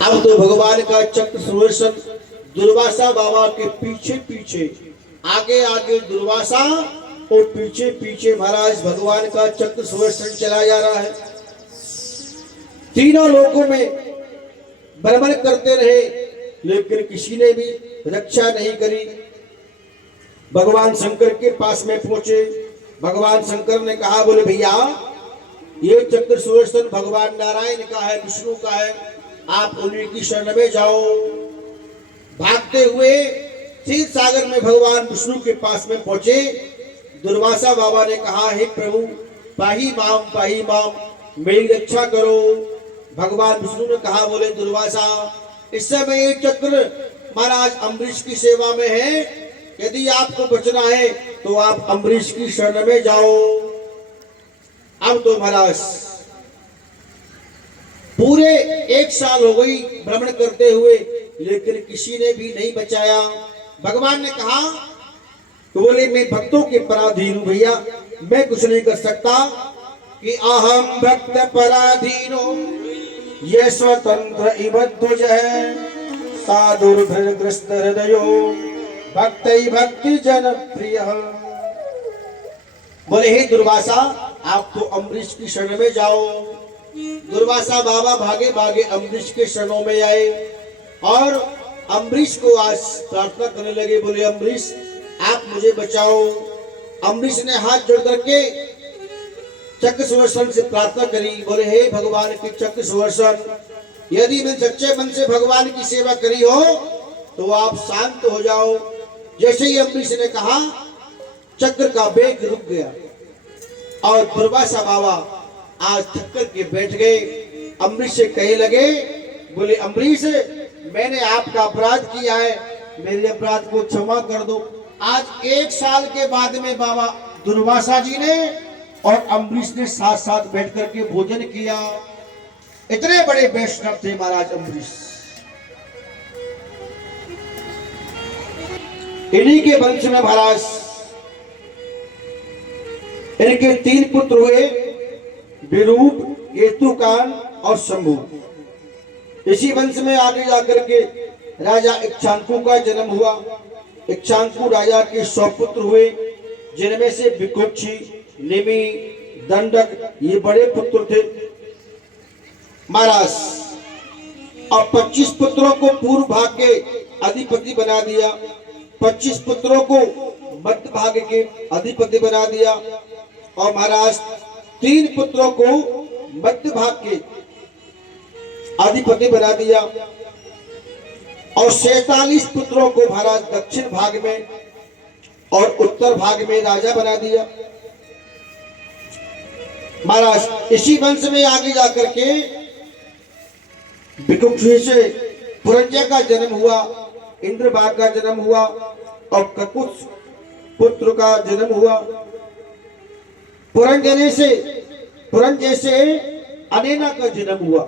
अब तो भगवान का चक्र सुदर्शन दुर्वासा बाबा के पीछे पीछे, आगे आगे दुर्वासा और पीछे पीछे महाराज भगवान का चक्र सुदर्शन चला जा रहा है। तीनों लोकों में भ्रमण करते रहे, लेकिन किसी ने भी रक्षा नहीं करी। भगवान शंकर के पास में पहुंचे। भगवान शंकर ने कहा, बोले भैया ये चक्र सुदर्शन भगवान नारायण का है, विष्णु का है, आप उन्हीं की शरण में जाओ। भागते हुए क्षीर सागर में भगवान विष्णु के पास में पहुंचे। दुर्वासा बाबा ने कहा, हे प्रभु पाही माम, मेरी रक्षा करो। भगवान विष्णु ने कहा, बोले दुर्वासा इस समय ये चक्र महाराज अम्बरीश की सेवा में है, यदि आपको बचना है तो आप अम्बरीश की शरण में जाओ। अब तो महाराज पूरे 1 साल हो गई भ्रमण करते हुए, लेकिन किसी ने भी नहीं बचाया। भगवान ने कहा, तो बोले मैं भक्तों के पराधीन हूं भैया, मैं कुछ नहीं कर सकता। कि अहम भक्त पराधीनो ये स्वतंत्र इबद्धुज है, साधुर्भृग्रस्त हृदयो भक्ति जन प्रिय। बोले हे दुर्वासा आप तो अम्बरीश की शरण में जाओ। दुर्वासा बाबा भागे भागे अम्बरीश के शरणों में आए और अम्बरीश को आज प्रार्थना करने लगे। बोले अम्बरीश आप मुझे बचाओ। अम्बरीश ने हाथ जोड़ करके चक्र सुदर्शन से प्रार्थना करी। बोले हे भगवान के चक्र सुदर्शन, यदि मैं सच्चे मन से भगवान की सेवा करी हो तो आप शांत हो जाओ। जैसे ही अम्बरीश ने कहा, चक्र का वेग रुक गया और दुर्वासा बाबा आज थक कर के बैठ गए। अम्बरीश से कहने लगे, बोले अम्बरीश मैंने आपका अपराध किया है, मेरे अपराध को क्षमा कर दो। आज 1 साल के बाद में बाबा दुर्वासा जी ने और अम्बरीश ने साथ साथ बैठ करके भोजन किया। इतने बड़े वैष्णव थे महाराज अम्बरीश। इन्हीं के वंश में महाराज इनके 3 पुत्र हुए, विरूप, केतुकान और शंभु। इसी वंश में आगे जाकर के राजा इक्ष्वाकु का जन्म हुआ। इक्ष्वाकु राजा के 100 पुत्र हुए, जिनमें से विकुक्षी, निमि, दंडक ये बड़े पुत्र थे महाराज। अब 25 पुत्रों को पूर्व भाग के अधिपति बना दिया, 25 पुत्रों को मध्य भाग के अधिपति बना दिया और महाराज 3 पुत्रों को मध्य भाग के अधिपति बना दिया और 47 पुत्रों को महाराज दक्षिण भाग में और उत्तर भाग में राजा बना दिया महाराज। इसी वंश में आगे जाकर के विकुक्षी से पुरंजय का जन्म हुआ, इंद्रबाग का जन्म हुआ और ककुत्स पुत्र का जन्म हुआ। पुरंजय से अनेना का जन्म हुआ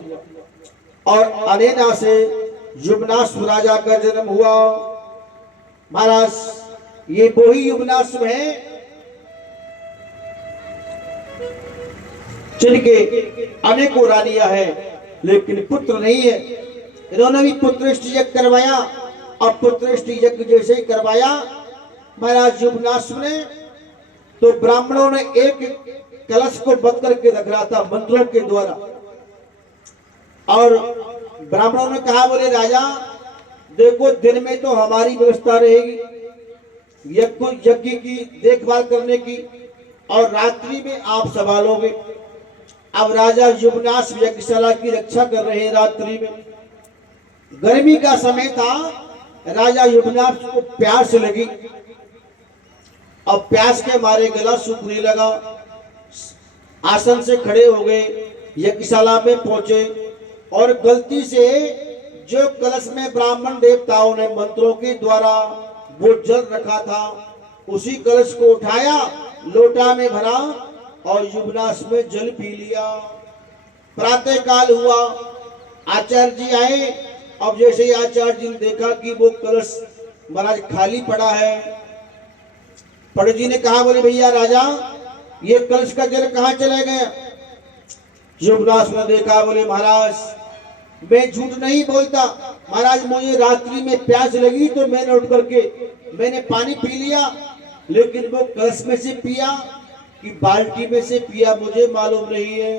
और अनेना से युवनाश्व राजा का जन्म हुआ महाराज। ये वो ही युवनाश्व है जिनके अनेकों रानियां हैं लेकिन पुत्र नहीं है। इन्होंने भी पुत्रष्टि यज्ञ करवाया और पुत्रष्टि यज्ञ जैसे ही करवाया महाराज युवनाश्व ने, तो ब्राह्मणों ने एक कलश को बंद करके रख रहा था मंत्रों के द्वारा और ब्राह्मणों ने कहा, बोले राजा देखो दिन में तो हमारी व्यवस्था रहेगी यज्ञ की देखभाल करने की और रात्रि में आप संभालोगे। अब राजा युवनाश्व यज्ञशाला की रक्षा कर रहे हैं रात्रि में। गर्मी का समय था, राजा युवनाश्व को प्यास लगी और प्यास के मारे गला सूखने लगा। आसन से खड़े हो गए, यज्ञशाला में पहुंचे और गलती से जो कलश में ब्राह्मण देवताओं ने मंत्रों के द्वारा वो जल रखा था उसी कलश को उठाया, लोटा में भरा और युवनाश्व में जल पी लिया। प्रातः काल हुआ, आचार्य जी आए। अब जैसे ही आचार्य जी ने देखा कि वो कलश महाराज खाली पड़ा है, पंडित जी ने कहा, बोले भैया राजा ये कलश का जल कहाँ चले गया? युवनाश्व ने देखा, बोले महाराज मैं झूठ नहीं बोलता। महाराज मुझे रात्रि में प्यास लगी तो मैंने उठ करके मैंने पानी पी लिया, लेकिन वो कलश में से पिया कि बाल्टी में से पिया मुझे मालूम नहीं है।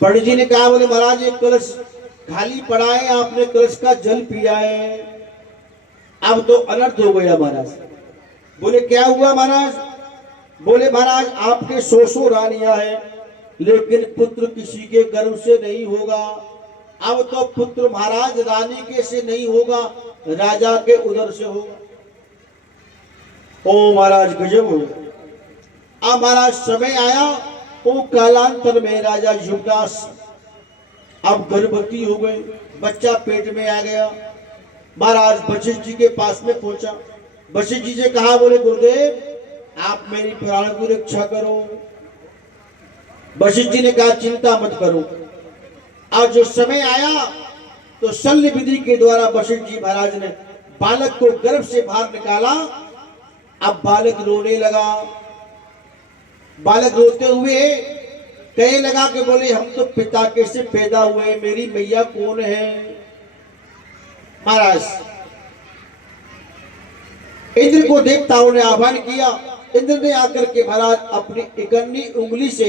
पंडित जी ने कहा, बोले महाराज ये कलश खाली पड़ा है, आपने कलश का जल पिया है, अब तो अनर्थ हो गया महाराज। बोले क्या हुआ महाराज? बोले महाराज आपके 100 रानियां हैं, लेकिन पुत्र किसी के गर्भ से नहीं होगा। अब तो पुत्र महाराज रानी के से नहीं होगा, राजा के उदर से होगा। ओ महाराज गजब हो गया। अब महाराज समय आया, वो कालांतर में राजा युवराज अब गर्भवती हो गई, बच्चा पेट में आ गया। महाराज वशिष्ठ जी के पास में पहुंचा। वशिष्ठ जी से कहा, बोले गुरुदेव आप मेरी प्राण की रक्षा करो। वशिष्ठ जी ने कहा चिंता मत करो। आज जो समय आया तो शल्य विधि के द्वारा वशिष्ठ जी महाराज ने बालक को गर्भ से बाहर निकाला। अब बालक रोने लगा। बालक रोते हुए कहने लगा कि बोले हम तो पिता के से पैदा हुए, मेरी मैया कौन है? महाराज इंद्र को देवताओं ने आह्वान किया। इंद्र ने आकर के महाराज अपनी इकन्नी उंगली से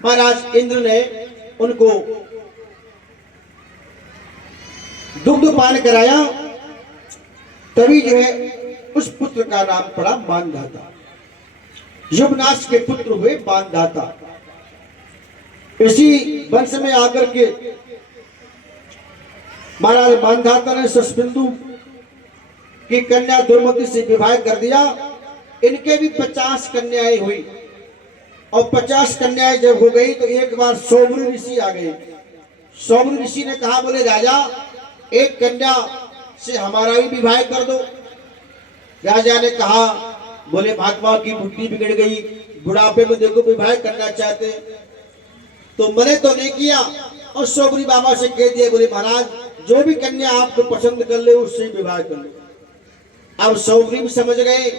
महाराज इंद्र ने उनको दुग्ध पान कराया। तभी जो है उस पुत्र का नाम पड़ा मानधाता। युवनाश के पुत्र हुए मानधाता। इसी वंश में आकर के महाराज मानधाता ने सस्पेंदु की कन्या दुर्मति से विवाह कर दिया। इनके भी 50 कन्याएं हुई, और 50 कन्याएं जब हो गई तो एक बार सौम्री ऋषि आ गए। सौम्री ऋषि ने कहा, बोले राजा एक कन्या से हमारा ही विवाह कर दो। राजा ने कहा, बोले महात्मा की बुद्धि बिगड़ गई, बुढ़ापे में देखो विवाह करना चाहते तो मैंने तो नहीं किया। और सौम्री बाबा से कह दिया, बोले महाराज जो भी कन्या आपको पसंद कर ले उससे विवाह कर लो। अब सौम्री भी समझ गए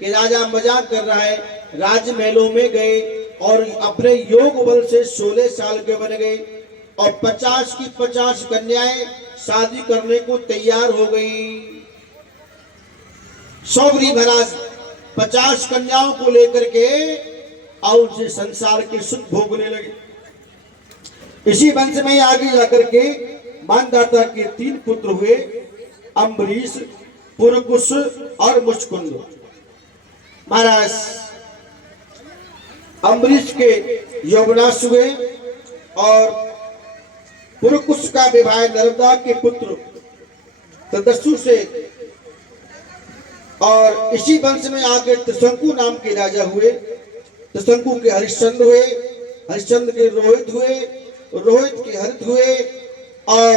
कि राजा मजाक कर रहा है। राजमहलों में गए और अपने योग बल से 16 साल के बन गए, और 50 की 50 कन्याएं शादी करने को तैयार हो गई। सौम्री महाराज 50 कन्याओं को लेकर के और उनसे संसार के सुख भोगने लगे। इसी वंश में आगे जाकर के मानधाता के 3 पुत्र हुए, अम्बरीश, पुरकुश और मुचकुंद। महाराज अम्बरीश के यौवनाश हुए और पुरकुश का विवाह नर्मदा के पुत्र तदस्सु से, और इसी वंश में आगे त्रिशंकु नाम के राजा हुए। त्रिशंकु के हरिश्चंद्र हुए, हरिश्चंद्र के रोहित हुए, रोहित के हरित हुए, और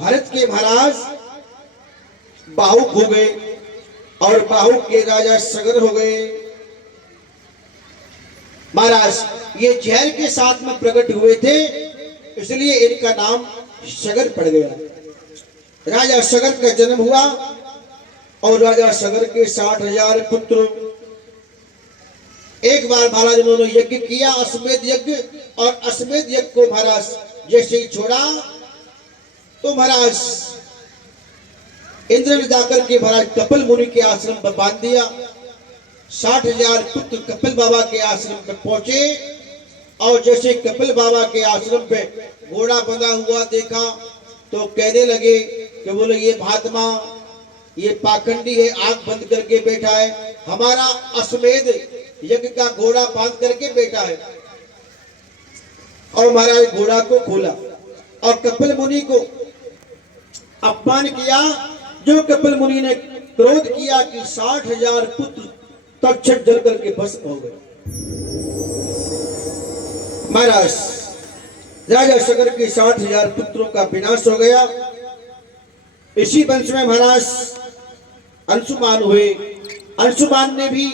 हरित के महाराज बाहुक हो गए, और बाहुक के राजा सगर हो गए। महाराज ये जहर के साथ में प्रकट हुए थे, इसलिए इनका नाम सगर पड़ गया। राजा सगर का जन्म हुआ, और राजा सगर के 60,000 पुत्र। एक बार महाराज उन्होंने यज्ञ किया, अश्वमेध यज्ञ, और अश्वमेध यज्ञ को महाराज जैसे ही छोड़ा तो महाराज इंद्र ने जाकर के महाराज कपिल मुनि के आश्रम पर बांध दिया। 60,000 पुत्र कपिल बाबा के आश्रम पे पहुंचे, और जैसे कपिल बाबा के आश्रम पे घोड़ा बंधा हुआ देखा तो कहने लगे कि बोले ये महात्मा ये पाखंडी है, आंख बंद करके बैठा है, हमारा अश्वमेध यज्ञ का घोड़ा बांध करके बैठा है। और महाराज घोड़ा को खोला और कपिल मुनि को अपमान किया। जो कपिल मुनि ने क्रोध किया कि 60,000 पुत्र तक्षक जल करके भस्म हो गए। महाराज राजा सगर के 60,000 पुत्रों का विनाश हो गया। इसी वंश में महाराज अंशुमान हुए। अंशुमान ने भी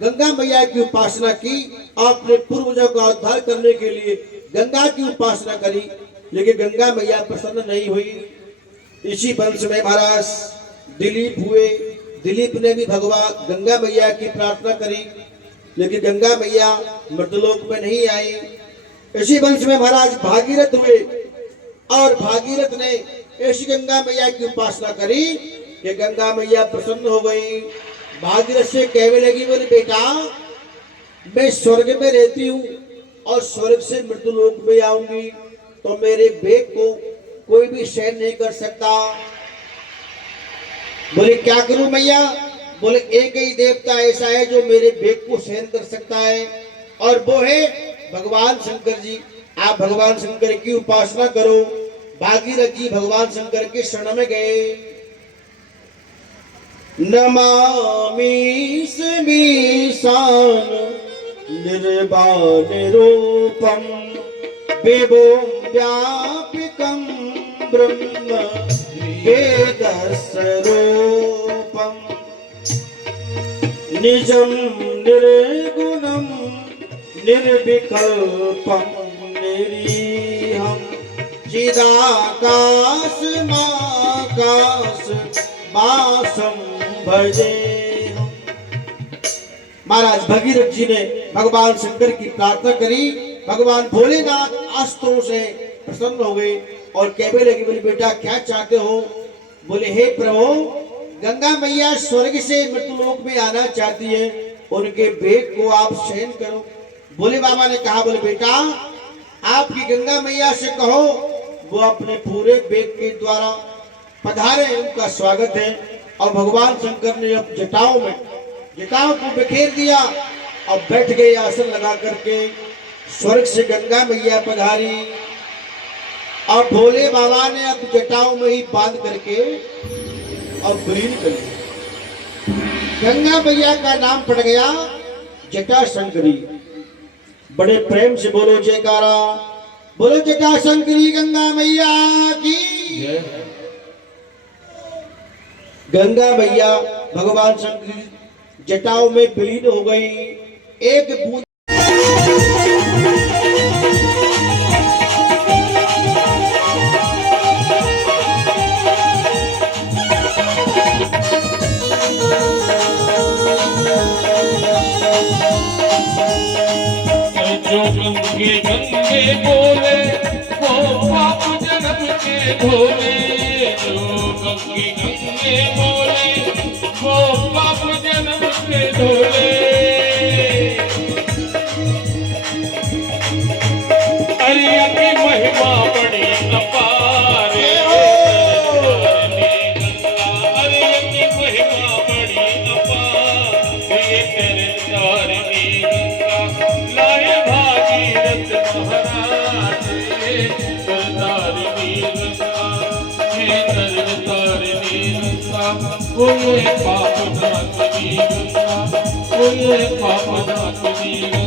गंगा मैया की उपासना की, अपने पूर्वजों का उद्धार करने के लिए गंगा की उपासना करी, लेकिन गंगा मैया प्रसन्न नहीं हुई। इसी वंश में महाराज दिलीप हुए। दिलीप ने भी भगवान गंगा मैया की प्रार्थना करी, लेकिन गंगा मैया मृतलोक में नहीं आई। इसी वंश में महाराज भागीरथ हुए और भागीरथ ने ऐसी गंगा मैया की उपासना करी कि गंगा मैया प्रसन्न हो गई। भागीरथ से कहने लगी, बोले बेटा मैं स्वर्ग में रहती हूँ और स्वर्ग से मृत्यु लोक में आऊंगी तो मेरे बेग को कोई भी सहन नहीं कर सकता। बोले क्या करूं मैया? बोले एक ही देवता ऐसा है जो मेरे बेग को सहन कर सकता है और वो है भगवान शंकर जी। आप भगवान शंकर की उपासना करो। भागीरथ जी भगवान शंकर के शरण में गए। नमामि समीशान निर्वाण रूपम विभुं व्यापिकं ब्रह्म वेदस्वरूपम निजं निर्गुणं निर्विकल्पं निरीहं चिदाकाशमाकाश वासं भजेहम्। महाराज भगीरथ जी ने भगवान शंकर की प्रार्थना करी। भगवान भोलेनाथ अस्त्रों से प्रसन्न हो गए और कहने लगे, बोले बेटा क्या चाहते हो? बोले हे प्रभु गंगा मैया स्वर्ग से मृत्युलोक में आना चाहती है, उनके बेग को आप सहन करो। भोले बाबा ने कहा, बोले बेटा आपकी गंगा मैया से कहो वो अपने पूरे बेग के द्वारा पधारे, उनका स्वागत है। और भगवान शंकर ने अब जटाओं को बिखेर दिया और बैठ गए आसन लगा करके। स्वर्ग से गंगा मैया पधारी और भोले बाबा ने अब जटाओं में ही बांध करके और विलीन कर लिया। गंगा मैया का नाम पड़ गया जटा शंकरी। बड़े प्रेम से बोलो जयकारा, बोलो जटा शंकरी गंगा मैया की। गंगा मैया भगवान शंकर जटाओं में विलीन हो गई। एक बूंद जो गंगे गंगे बोले वो पाप जन्म के धोले। जो गंगे गंगे बोले वो पाप जन्म के धोले। अरे की महिमा बड़ी अपार है। अरे की महिमा बड़ी अपार है। तेरे तारनी गंगा लाए भागीरथ महाराज। तारनी गंगा तारनी गंगा कोई पाप नाथनी गंगा कोई पाप नाथनी गंगा।